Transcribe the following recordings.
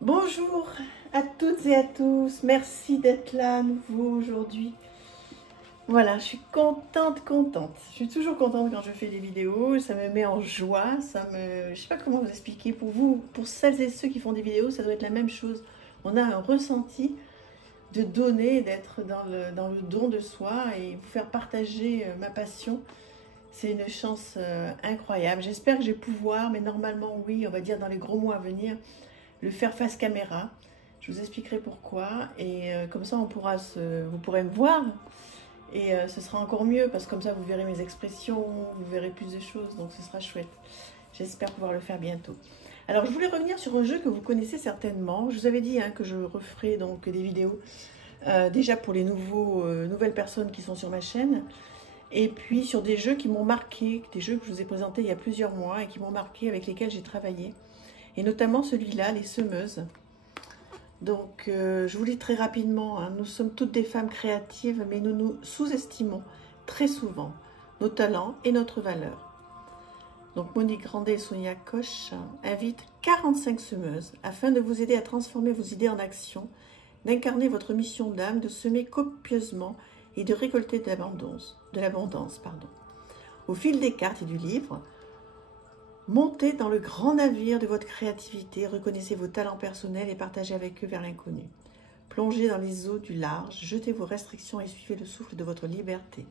Bonjour à toutes et à tous, merci d'être là à nouveau aujourd'hui. Voilà, je suis contente. Je suis toujours contente quand je fais des vidéos, ça me met en joie, je sais pas comment vous expliquer, pour vous, pour celles et ceux qui font des vidéos, ça doit être la même chose. On a un ressenti de donner, d'être dans le don de soi et vous faire partager ma passion. C'est une chance incroyable. J'espère que je vais pouvoir, mais normalement oui, on va dire dans les gros mois à venir, le faire face caméra. Je vous expliquerai pourquoi. Et comme ça, vous pourrez me voir. Et ce sera encore mieux parce que comme ça, vous verrez mes expressions, vous verrez plus de choses. Donc ce sera chouette. J'espère pouvoir le faire bientôt. Alors, je voulais revenir sur un jeu que vous connaissez certainement. Je vous avais dit que je referai donc des vidéos déjà pour les nouvelles personnes qui sont sur ma chaîne. Et puis sur des jeux qui m'ont marqué, des jeux que je vous ai présentés il y a plusieurs mois et qui m'ont marqué, avec lesquels j'ai travaillé. Et notamment celui-là, les semeuses. Donc, je vous lis très rapidement. Nous sommes toutes des femmes créatives, mais nous nous sous-estimons très souvent nos talents et notre valeur. Donc, Monique Grandet et Sonia Koch invitent 45 semeuses afin de vous aider à transformer vos idées en action, d'incarner votre mission d'âme, de semer copieusement et de récolter de l'abondance. Au fil des cartes et du livre, montez dans le grand navire de votre créativité, reconnaissez vos talents personnels et partagez avec eux vers l'inconnu. Plongez dans les eaux du large, jetez vos restrictions et suivez le souffle de votre liberté.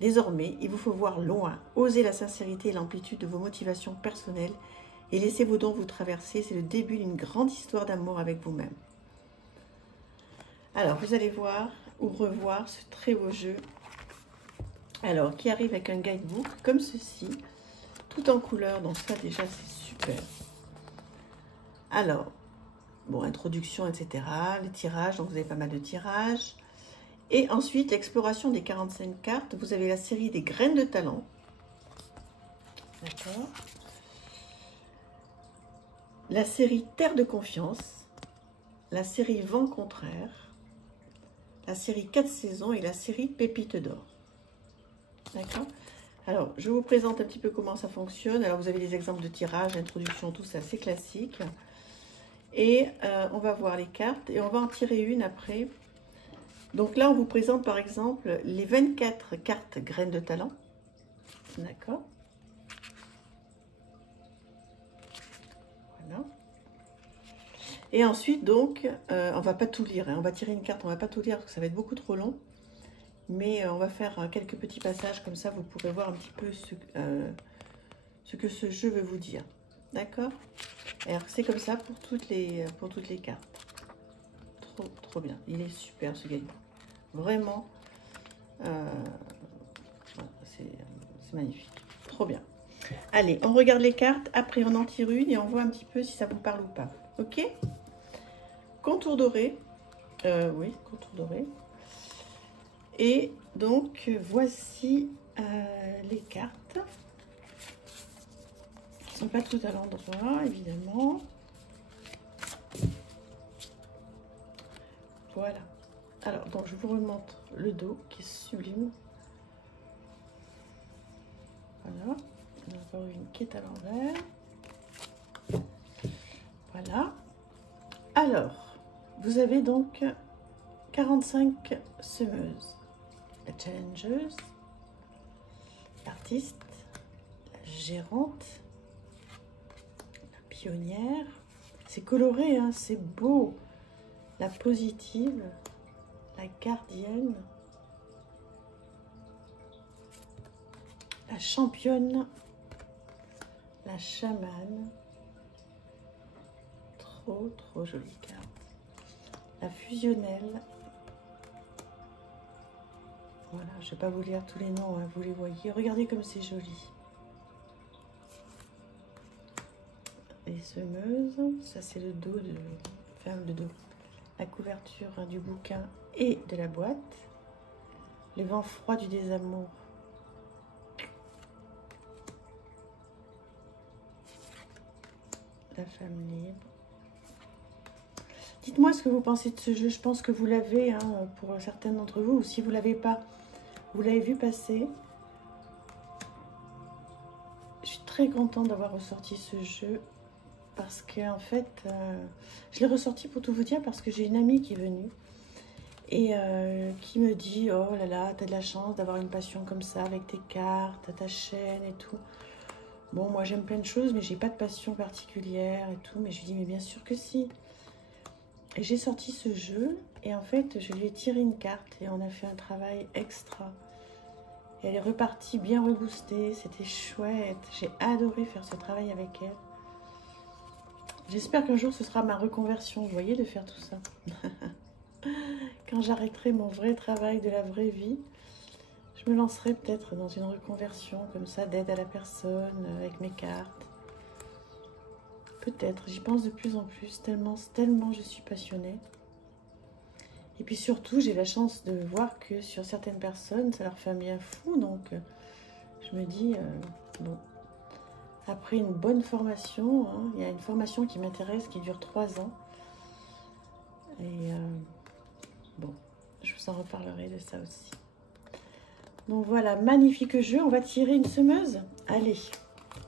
Désormais, il vous faut voir loin, osez la sincérité et l'amplitude de vos motivations personnelles et laissez vos dons vous traverser. C'est le début d'une grande histoire d'amour avec vous-même. Alors, vous allez voir ou revoir ce très beau jeu. Alors, qui arrive avec un guidebook comme ceci, tout en couleur, donc ça déjà c'est super. Alors, bon, introduction, etc. Les tirages, donc vous avez pas mal de tirages. Et ensuite, l'exploration des 45 cartes. Vous avez la série des graines de talent. D'accord. La série Terre de confiance. La série Vent contraire. La série 4 saisons et la série Pépites d'or. D'accord. Alors, je vous présente un petit peu comment ça fonctionne. Alors, vous avez des exemples de tirage, d'introduction, tout ça, c'est classique. Et on va voir les cartes et on va en tirer une après. Donc là, on vous présente par exemple les 24 cartes graines de talent. D'accord. Voilà. Et ensuite, donc, on va pas tout lire. On va tirer une carte, on va pas tout lire parce que ça va être beaucoup trop long. Mais on va faire quelques petits passages, comme ça vous pourrez voir un petit peu ce que ce jeu veut vous dire. D'accord? Alors c'est comme ça pour toutes les cartes. Trop bien. Il est super ce guide. Vraiment, c'est magnifique. Trop bien. Allez, on regarde les cartes. Après, on en tire une et on voit un petit peu si ça vous parle ou pas. Ok? Contour doré. Oui, contour doré. Et donc, voici les cartes, qui ne sont pas toutes à l'endroit, évidemment. Voilà. Alors, donc, je vous remontre le dos, qui est sublime. Voilà. On a encore une qui est à l'envers. Voilà. Alors, vous avez donc 45 semeuses. La challengeuse, l'artiste, la gérante, la pionnière. C'est coloré, hein, c'est beau. La positive, la gardienne, la championne, la chamane. Trop jolie carte. La fusionnelle. Voilà, je ne vais pas vous lire tous les noms, hein, vous les voyez. Regardez comme c'est joli. Les semeuses, ça c'est le dos le dos. La couverture du bouquin et de la boîte. Le vent froid du désamour. La femme libre. Dites-moi ce que vous pensez de ce jeu. Je pense que vous l'avez, hein, pour certains d'entre vous, ou si vous ne l'avez pas, vous l'avez vu passer. Je suis très contente d'avoir ressorti ce jeu parce que en fait, je l'ai ressorti pour tout vous dire parce que j'ai une amie qui est venue et qui me dit, oh là là, t'as de la chance d'avoir une passion comme ça avec tes cartes, ta chaîne et tout. Bon, moi j'aime plein de choses, mais j'ai pas de passion particulière et tout. Mais je lui dis, mais bien sûr que si. Et j'ai sorti ce jeu et en fait, je lui ai tiré une carte et on a fait un travail extra. Et elle est repartie bien reboostée, c'était chouette. J'ai adoré faire ce travail avec elle. J'espère qu'un jour ce sera ma reconversion, vous voyez, de faire tout ça. Quand j'arrêterai mon vrai travail de la vraie vie, je me lancerai peut-être dans une reconversion comme ça, d'aide à la personne, avec mes cartes. Peut-être, j'y pense de plus en plus, tellement je suis passionnée. Et puis surtout, j'ai la chance de voir que sur certaines personnes, ça leur fait un bien fou. Donc, je me dis, bon, après une bonne formation, hein, il y a une formation qui m'intéresse, qui dure 3 ans. Et bon, je vous en reparlerai de ça aussi. Donc voilà, magnifique jeu. On va tirer une semeuse. Allez,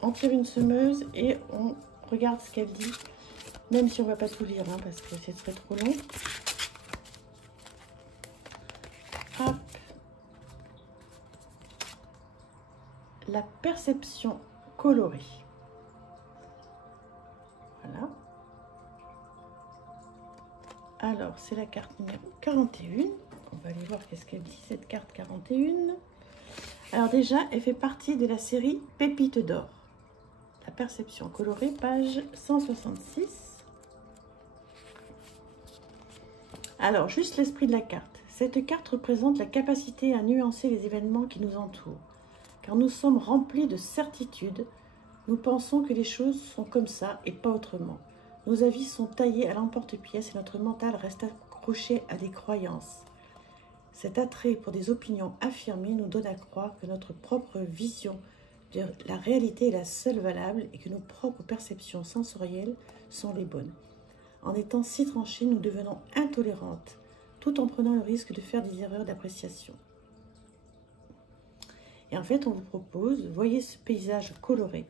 on tire une semeuse et on regarde ce qu'elle dit. Même si on ne va pas tout lire, hein, parce que ce serait trop long. Hop. La perception colorée. Voilà. Alors, c'est la carte numéro 41. On va aller voir qu'est-ce qu'elle dit, cette carte 41. Alors déjà, elle fait partie de la série Pépites d'or. La perception colorée, page 166. Alors, juste l'esprit de la carte. Cette carte représente la capacité à nuancer les événements qui nous entourent. Car nous sommes remplis de certitudes. Nous pensons que les choses sont comme ça et pas autrement. Nos avis sont taillés à l'emporte-pièce et notre mental reste accroché à des croyances. Cet attrait pour des opinions affirmées nous donne à croire que notre propre vision de la réalité est la seule valable et que nos propres perceptions sensorielles sont les bonnes. En étant si tranchées, nous devenons intolérantes, tout en prenant le risque de faire des erreurs d'appréciation. Et en fait, on vous propose, voyez ce paysage coloré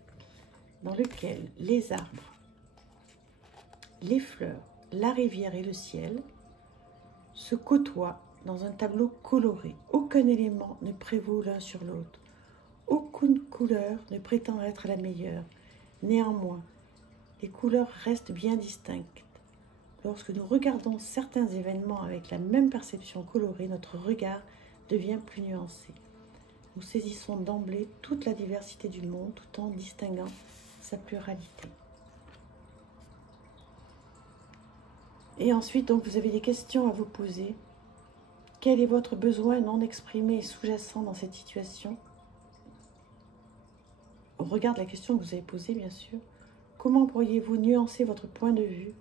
dans lequel les arbres, les fleurs, la rivière et le ciel se côtoient dans un tableau coloré. Aucun élément ne prévaut l'un sur l'autre. Aucune couleur ne prétend être la meilleure. Néanmoins, les couleurs restent bien distinctes. Lorsque nous regardons certains événements avec la même perception colorée, notre regard devient plus nuancé. Nous saisissons d'emblée toute la diversité du monde tout en distinguant sa pluralité. Et ensuite, donc, vous avez des questions à vous poser. Quel est votre besoin non exprimé et sous-jacent dans cette situation? Au regard de la question que vous avez posée, bien sûr. Comment pourriez-vous nuancer votre point de vue?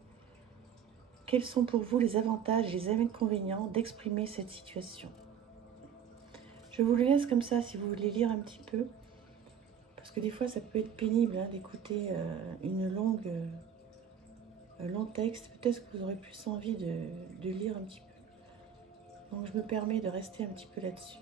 Quels sont pour vous les avantages et les inconvénients d'exprimer cette situation? Je vous le laisse comme ça si vous voulez lire un petit peu. Parce que des fois, ça peut être pénible hein, d'écouter un long texte. Peut-être que vous aurez plus envie de lire un petit peu. Donc, je me permets de rester un petit peu là-dessus.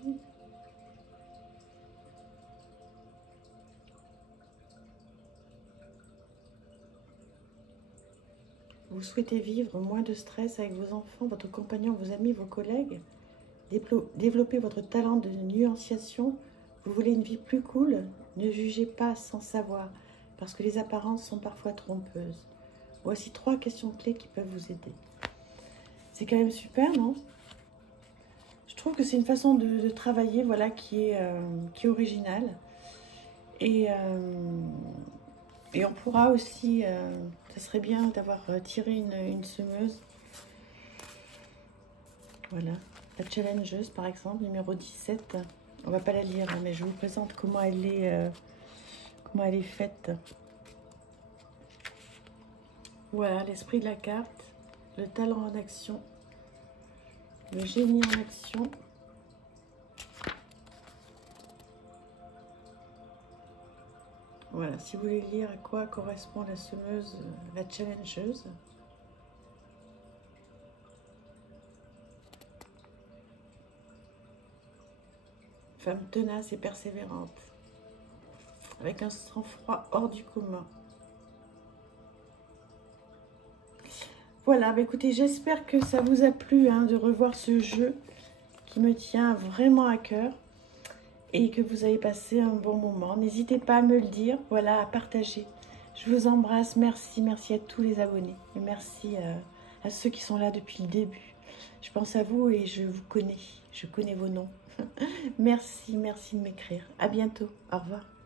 Vous souhaitez vivre moins de stress avec vos enfants, votre compagnon, vos amis, vos collègues? Développer votre talent de nuanciation. Vous voulez une vie plus cool? Ne jugez pas sans savoir, parce que les apparences sont parfois trompeuses. Voici 3 questions clés qui peuvent vous aider. C'est quand même super, non? Je trouve que c'est une façon de travailler voilà, qui est originale. Et on pourra aussi, ça serait bien d'avoir tiré une semeuse. Voilà, la challengeuse par exemple, numéro 17. On va pas la lire, hein, mais je vous présente comment elle est faite. Voilà, l'esprit de la carte, le talent en action, le génie en action. Voilà, si vous voulez lire à quoi correspond la semeuse, la challengeuse. Femme tenace et persévérante, avec un sang-froid hors du commun. Voilà, bah écoutez, j'espère que ça vous a plu hein, de revoir ce jeu qui me tient vraiment à cœur et que vous avez passé un bon moment. N'hésitez pas à me le dire, voilà, à partager. Je vous embrasse, merci, merci à tous les abonnés et merci à ceux qui sont là depuis le début. Je pense à vous et je connais vos noms. Merci, merci de m'écrire. À bientôt, au revoir.